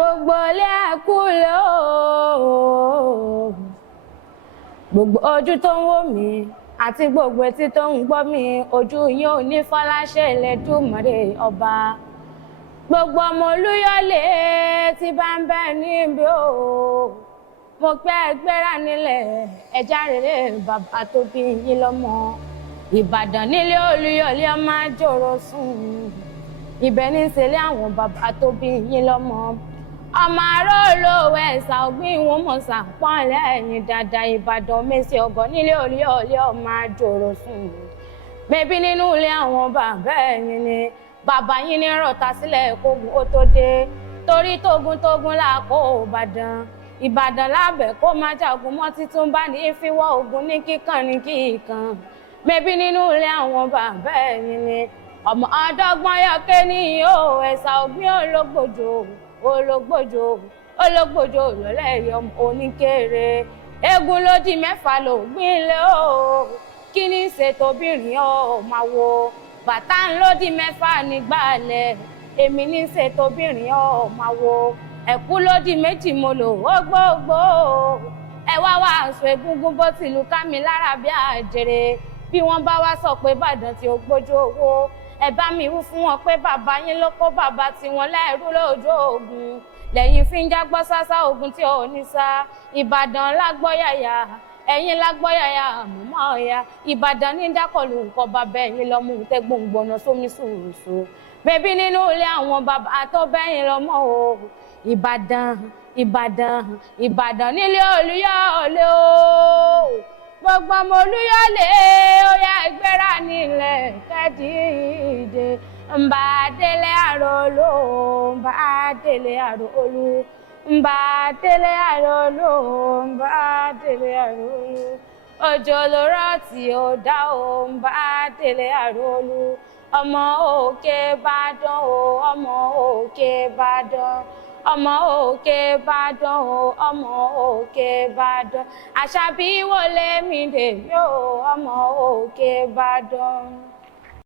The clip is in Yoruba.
gbogbo ilé ẹkú lé o gbogbo ojú tó ń wò mí àti gbogbo etí tó ń gbọ́ mi ojú yín ò ní fọláṣẹ Elédùmarè ọba gbogbo ọmọ Olúyọ̀lé tí bá ń bẹ níbi o mo pẹ́ gbéra nílẹ̀ ẹja rere bàbá tó bí yín lọ́mọ Ìbàdàn nílé Olúyọ̀lé ọmọ àjòrò sùn ibẹ̀ ní ṣẹlẹ̀ àwọn bàbá tó bí yín lọ́mọ ọmọ aró olówó ẹ̀sà ògbìn wọn mọ̀ sàpọ̀n lẹ́yìn dáadáa Ìbàdàn mẹ́sì ọgọ́ nílé Olúyọ̀lé ọmọ àjòrò sùn bẹ́bí nínú ilé àwọn bàbá ẹ̀yìn ni bàbá yín ní rọ̀ta sílẹ̀ kógun ó tó dé torí tógun là kó Ìbàdàn lábẹ́ kó má jagun mọ́ títún bá ní fíwọ́ ogun ní kíkan bẹ́bí nínú ilé àwọn bàbá ẹ̀yìn ni ọmọ ọdọ́gbọ́n yọké ní o ẹ̀sà ògbìn ológbòjò lọ́lẹ́yọ oníkéré eégún ló di mẹ́fà ló gbìn lé o kí ní ṣètò obìnrin ọ máa wo bàtà ń ló di mẹ́fà nígbàlẹ̀ èmi ní ṣètò obìnrin ọ máa wo ẹ̀kú ló di méjì mo lò ó gbogbo ẹ wá aṣọ egúngún bó ti lù ká mi lára bí àjèrè bí wọ́n bá wá sọ pé Ìbàdàn tí ó gbójú owó ẹ bá mi wú fún wọn pé bàbá yín ló kó bàbá tiwọn lẹ́rú lójú ogun lẹ́yìn fi ń jágbọ́ sásá ogun tí ò ní sá Ìbàdàn lágbọ́yàyà ẹ̀yin lágbọ́yàyà mọ́ ọ̀yà Ìbàdàn ní dákọ̀lù nǹkan bàbá ẹ̀yin lọ́mú tẹ́gbọ̀ngbọ̀nà sómi sùúrùsù bẹ́bí nínú ilé àwọn bàbá tó bẹ́yìn lọ́mọ o Ìbàdàn nílé Olúyọ̀lé o gbogbo ọmọ Olúyọ̀lé ó yá gbéra nílẹ̀ kẹ́dìíde mbà délé àròló mbà délé àròlú mbà délé àròló mbà délé àròlú òjò lóró tí ó dá o mbà délé àròlú ọmọ òkè Ìbàdàn o ọmọ òkè Ìbàdàn ọmọ òkè Ìbàdàn o ọmọ òkè Ìbàdàn Àṣàbí wọlé mi dè yó ọmọ òkè Ìbàdàn.